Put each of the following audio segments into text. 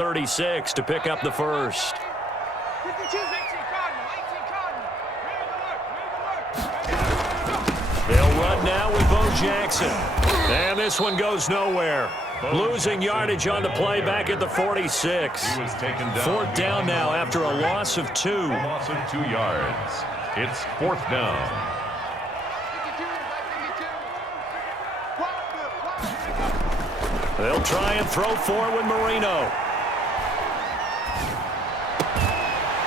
36 to pick up the first. They'll run now with Bo Jackson. And this one goes nowhere. Losing yardage on the play back at the 46. Fourth down now after a loss of 2. Loss of 2 yards. It's fourth down. They'll try and throw for it with Marino.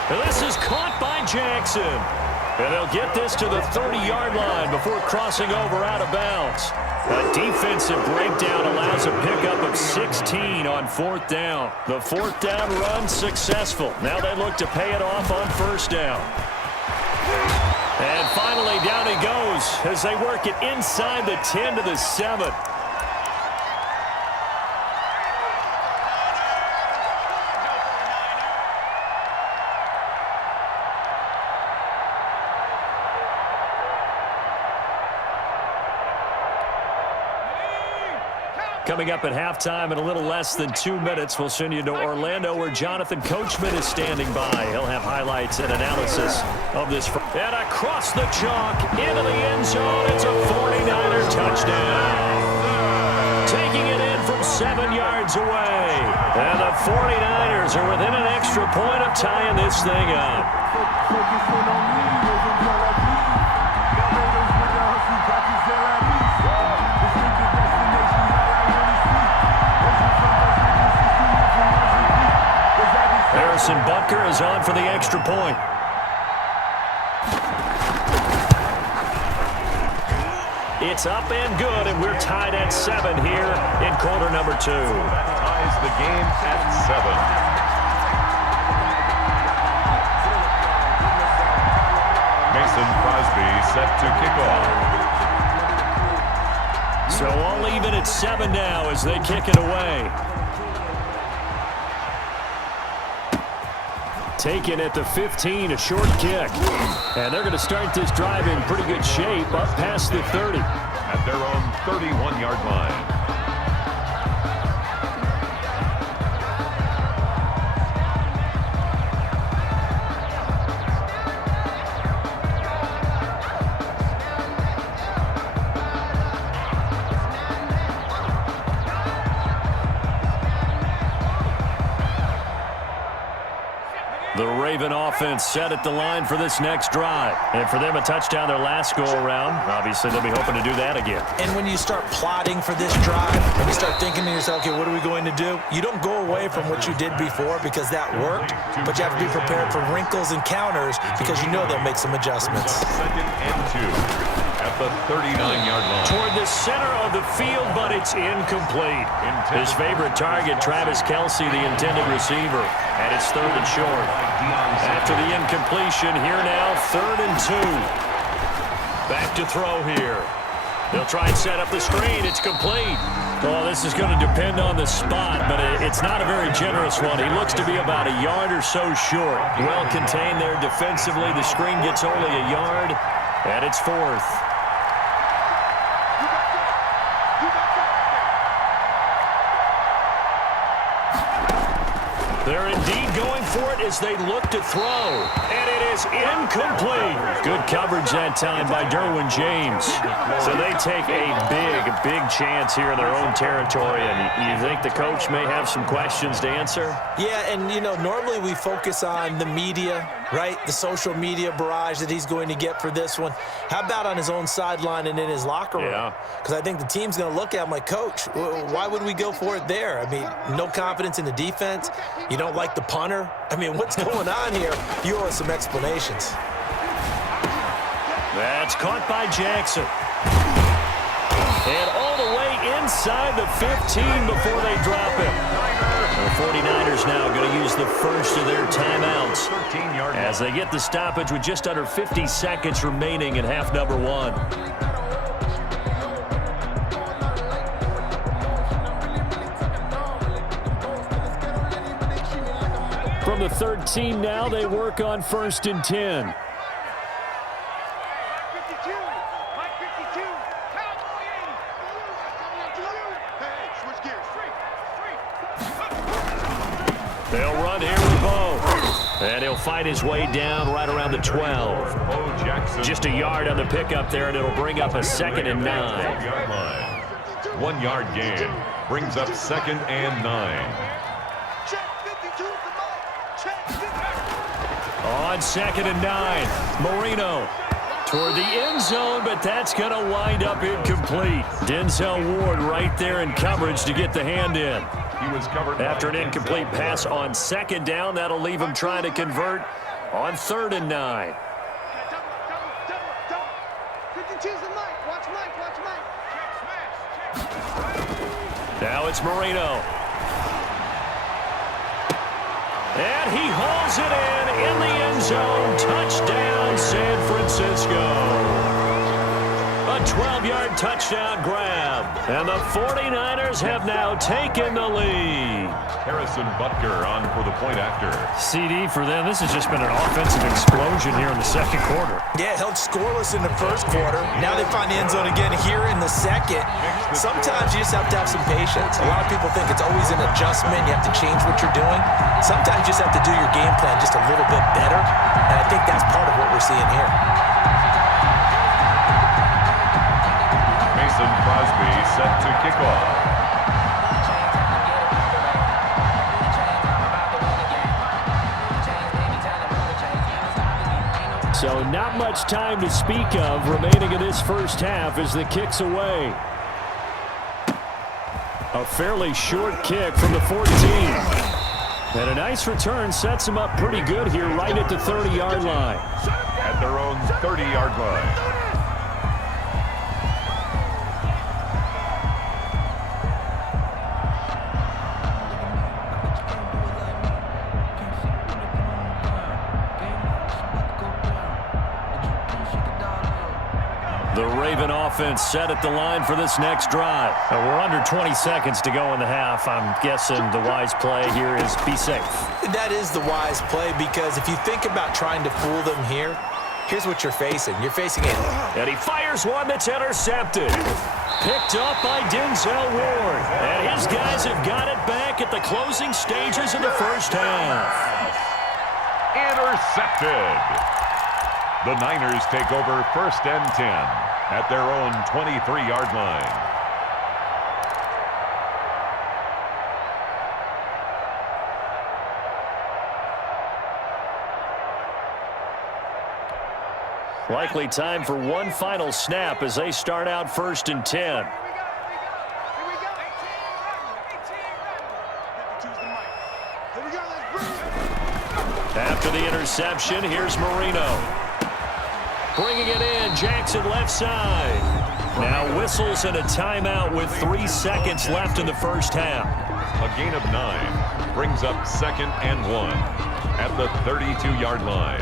And this is caught by Jackson. And they'll get this to the 30-yard line before crossing over out of bounds. A defensive breakdown allows a pickup of 16 on fourth down. The fourth down run successful. Now they look to pay it off on first down. And finally down he goes as they work it inside the 10 to the 7. Coming up at halftime in a little less than 2 minutes, we'll send you to Orlando where Jonathan Coachman is standing by. He'll have highlights and analysis of this. And across the chalk into the end zone. It's a 49er touchdown. Taking it in from 7 yards away. And the 49ers are within an extra point of tying this thing up. Harrison Butker is on for the extra point. It's up and good, and we're tied at 7 here in quarter number 2. That ties the game at 7. Mason Crosby set to kick off. So all even at 7 now as they kick it away. Taken at the 15, a short kick. And they're going to start this drive in pretty good shape up past the 30. At their own 31-yard line. The Raven offense set at the line for this next drive. And for them, a touchdown their last go-around. Obviously, they'll be hoping to do that again. And when you start plotting for this drive, and you start thinking to yourself, okay, what are we going to do? You don't go away from what you did before because that worked, but you have to be prepared for wrinkles and counters because you know they'll make some adjustments. Second and 2 at the 39-yard line. Toward the center of the field, but it's incomplete. His favorite target, Travis Kelce, the intended receiver. And it's third and short. After the incompletion, here now, 3rd and 2. Back to throw here. They'll try and set up the screen. It's complete. Well, this is going to depend on the spot, but it's not a very generous one. He looks to be about a yard or so short. Well contained there defensively. The screen gets only a yard, and it's 4th. They're indeed going for it as they look to throw. And it is incomplete. Good coverage that time by Derwin James. So they take a big chance here in their own territory. And you think the coach may have some questions to answer? Yeah, and, you know, normally we focus on the media, right? The social media barrage that he's going to get for this one. How about on his own sideline and in his locker room? Yeah. Because I think the team's going to look at him like, Coach, why would we go for it there? I mean, no confidence in the defense. You don't like the punter? I mean, what's going on here? You owe us some explanations. That's caught by Jackson. And all the way inside the 15 before they drop him. The 49ers now going to use the first of their timeouts as they get the stoppage with just under 50 seconds remaining in half number 1. From the 13 now, they work on 1st and 10. They'll run here with Bo. And he'll fight his way down right around the 12. Just a yard on the pickup there, and it'll bring up a 2nd and 9. 1 yard gain brings up 2nd and 9. On 2nd and 9, Marino toward the end zone, but that's going to wind up incomplete. Denzel Ward right there in coverage to get the hand in. He was covered after an incomplete pass on 2nd down. That'll leave him trying to convert on 3rd and 9. Now it's Marino. And he hauls it in the end zone. Touchdown, San Francisco. A 12-yard touchdown grab. And the 49ers have now taken the lead. Harrison Butker on for the point after. CD for them. This has just been an offensive explosion here in the 2nd quarter. Yeah, held scoreless in the 1st quarter. Now they find the end zone again here in the 2nd. Sometimes you just have to have some patience. A lot of people think it's always an adjustment. You have to change what you're doing. Sometimes you just have to do your game plan just a little bit better. And I think that's part of what we're seeing here. Mason Crosby set to kick off. So not much time to speak of remaining in this first half as the kick's away. A fairly short kick from the 14. And a nice return sets them up pretty good here right at the 30-yard line. At their own 30-yard line. The Raven offense set at the line for this next drive. We're under 20 seconds to go in the half. I'm guessing the wise play here is be safe. That is the wise play, because if you think about trying to fool them here, here's what you're facing. You're facing it. And he fires one that's intercepted. Picked up by Denzel Ward. And his guys have got it back at the closing stages of the first half. Intercepted. The Niners take over 1st and 10 at their own 23-yard line. Likely time for one final snap as they start out 1st and 10. After the interception, here's Marino. Bringing it in, Jackson left side. Now whistles and a timeout with 3 seconds left in the first half. A gain of 9 brings up 2nd and 1 at the 32-yard line.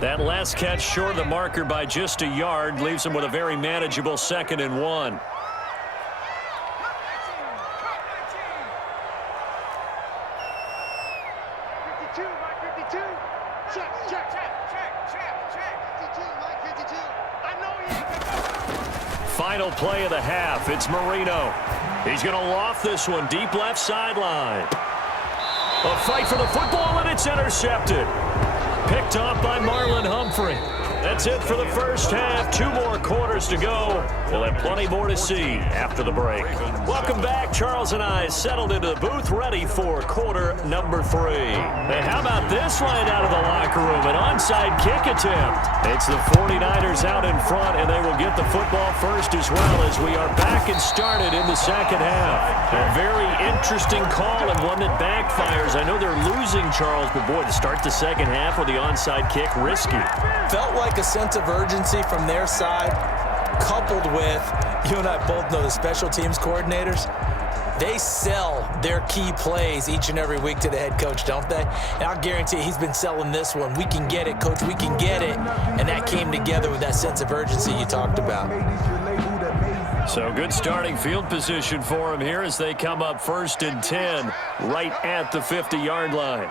That last catch short of the marker by just a yard leaves him with a very manageable 2nd and 1. Final play of the half. It's Marino. He's going to loft this one deep left sideline. A fight for the football, and it's intercepted. Picked off by Marlon Humphrey. That's it for the first half. 2 more quarters to go. We'll have plenty more to see after the break. Welcome back. Charles and I settled into the booth ready for quarter number 3. And how about this line out of the locker room? An onside kick attempt. It's the 49ers out in front, and they will get the football first as well as we are back and started in the second half. A very interesting call and one that backfires. I know they're losing, Charles, but boy, to start the second half with the onside kick, risky. Felt like a sense of urgency from their side, coupled with, you and I both know the special teams coordinators, they sell their key plays each and every week to the head coach, don't they? And I'll guarantee he's been selling this one. We can get it, coach, we can get it. And that came together with that sense of urgency you talked about. So good starting field position for him here as they come up 1st and 10 right at the 50-yard line.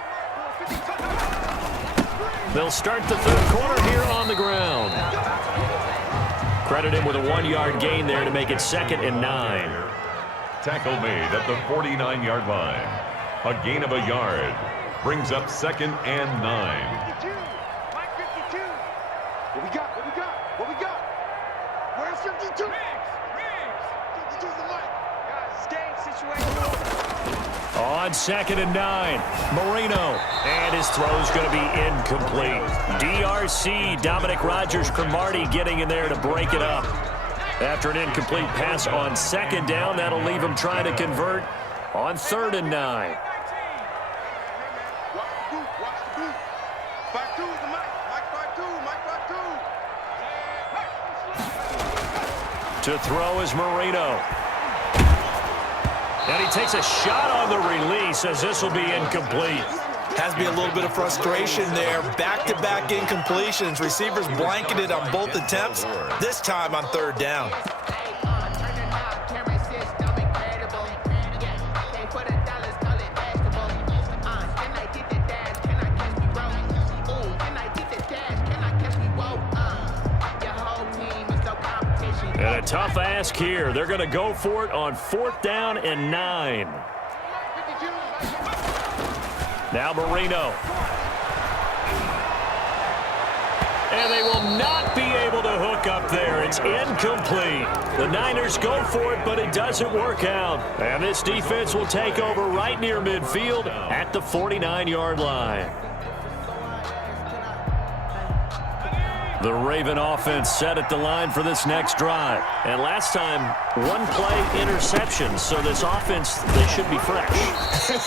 They'll start the third quarter here on the ground. Credit him with a 1-yard gain there to make it 2nd and 9. Tackle made at the 49-yard line. A gain of a yard brings up 2nd and 9. 52. Mike 52. What we got? What we got? What we got? Where's 52? Riggs. 52's the Mike. Guys, it's game situation. On 2nd and 9, Marino. And his throw's going to be incomplete. DRC, Dominic Rodgers-Cromartie getting in there to break it up. After an incomplete pass on 2nd down, that'll leave him trying to convert on 3rd and 9. Watch the boot. Watch the boot. 52's the Mike. Mike 52. Mike 52. To throw is Marino. And he takes a shot on the release as this will be incomplete. Has to be a little bit of frustration there. Back-to-back incompletions. Receivers blanketed on both attempts, this time on 3rd down. And a tough ask here. They're going to go for it on 4th down and 9. Now Marino. And they will not be able to hook up there. It's incomplete. The Niners go for it, but it doesn't work out. And this defense will take over right near midfield at the 49-yard line. The Raven offense set at the line for this next drive. And last time, 1-play interception. So this offense, they should be fresh.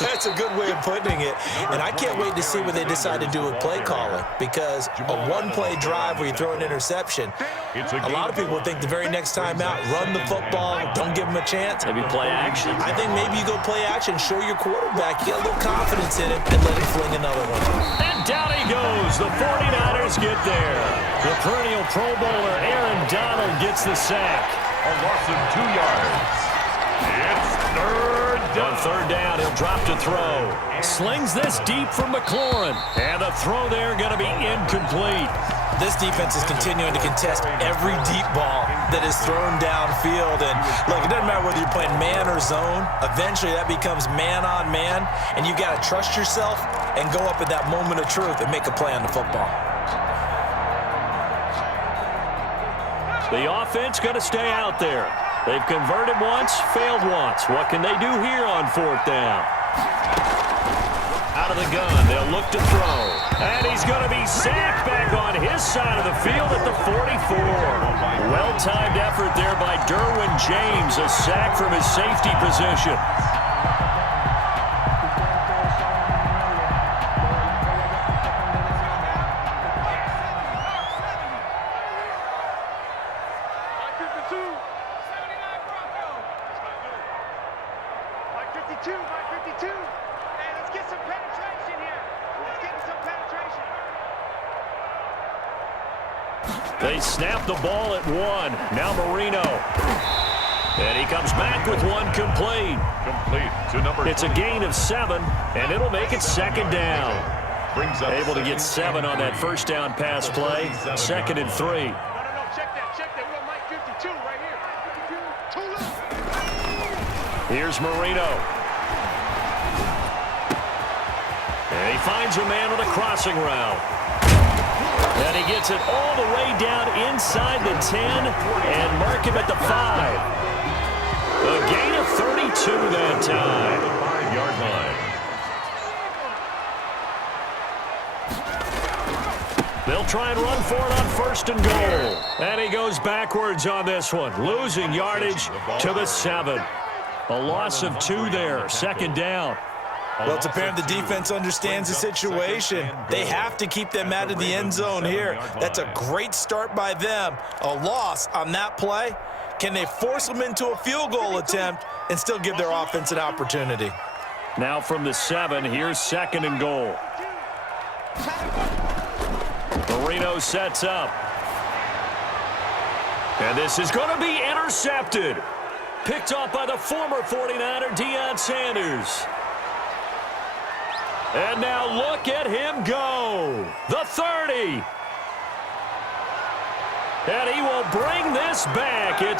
That's a good way of putting it. And I can't wait to see what they decide to do with play calling. Because a 1-play drive where you throw an interception, a lot of people think the very next time out, run the football, don't give them a chance. Maybe play action. I think maybe you go play action, show your quarterback, you get a little confidence in it, and let him fling another one. And down he goes. The 49ers get there. The perennial Pro Bowler Aaron Donald gets the sack. A loss of 2 yards. It's 3rd down. On 3rd down, he'll drop to throw. Slings this deep from McLaurin. And the throw there going to be incomplete. This defense is continuing to contest every deep ball that is thrown downfield. And look, it doesn't matter whether you're playing man or zone. Eventually, that becomes man on man. And you got to trust yourself and go up at that moment of truth and make a play on the football. The offense going to stay out there. They've converted once, failed once. What can they do here on 4th down? Out of the gun, they'll look to throw. And he's going to be sacked back on his side of the field at the 44. Well-timed effort there by Derwin James, a sack from his safety position. They snap the ball at 1. Now Marino. And he comes back with one complete. Complete to number 20. It's a gain of 7, and it'll make it 2nd down. Brings up Able to get 7 on that 1st down pass play. 2nd and 3. No, check that. We got Mike 52 right here. 52, 2 left. Here's Marino. And he finds a man with a crossing route. And he gets it all the way down inside the 10 and mark him at the 5. A gain of 32 that time. 5-yard line. They'll try and run for it on 1st and goal. And he goes backwards on this one, losing yardage to the 7. A loss of 2 there, 2nd down. Well, it's apparent the defense understands the situation. They have to keep them out of the end zone here. That's a great start by them. A loss on that play. Can they force them into a field goal attempt and still give their offense an opportunity? Now from the 7, here's 2nd and goal. Marino sets up. And this is going to be intercepted. Picked off by the former 49er, Deion Sanders. And now look at him go. The 30. And he will bring this back. It's